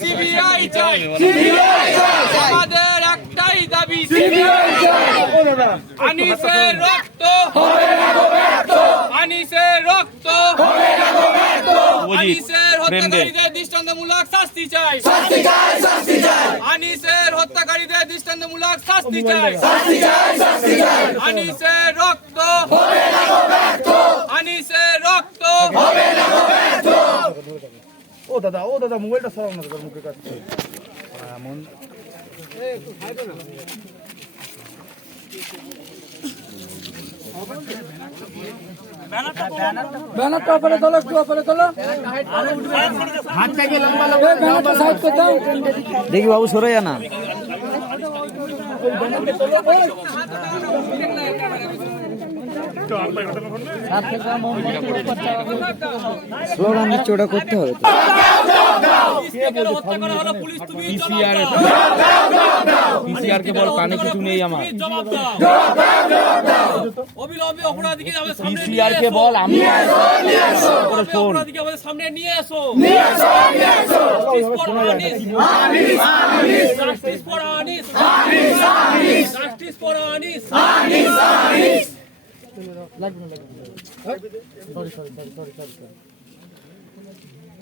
CBI চাই, CBI চাই, আমাদের একটাই দাবি সিবিআই চাই। আনিসের রক্ত হবে না গো ব্যর্থ, আনিসের রক্ত হবে না গো ব্যর্থ, আনিসের হত্যাকারীদের দৃষ্টান্তমূলক শাস্তি চাই, শাস্তি চাই, শাস্তি চাই, আনিসের হত্যাকারীদের দৃষ্টান্তমূলক শাস্তি চাই, শাস্তি চাই, শাস্তি চাই, আনিসের রক্ত হবে না গো ব্যর্থ, আনিসের রক্ত হবে না গো ব্যর্থ। ও দাদা মোবাইলটা সরাও না, দাদা মুখে কাটছে এমন। ব্যানারটা উপরে তোলো, একটু উপরে তোলো, হাতটাকে লম্বা লম্বা ব্যানারটা সাইড করে দাও। দেখি বাবু সরে যা না। স্লোগান দিচ্ছে, ওটা করতে হবে। পিসিআর কে বল, কানে কিছু নেই আমার। অবিলম্বে অপরাধীকে আমাদের সামনে নিয়ে পিসিআর কে বল, আমি অপরাধীকে আমাদের সামনে নিয়ে এসো, নিয়ে এসো, নিয়ে এসো। Justice for Anis, Anis, Anis, justice for Anis, Anis, Anis. Sorry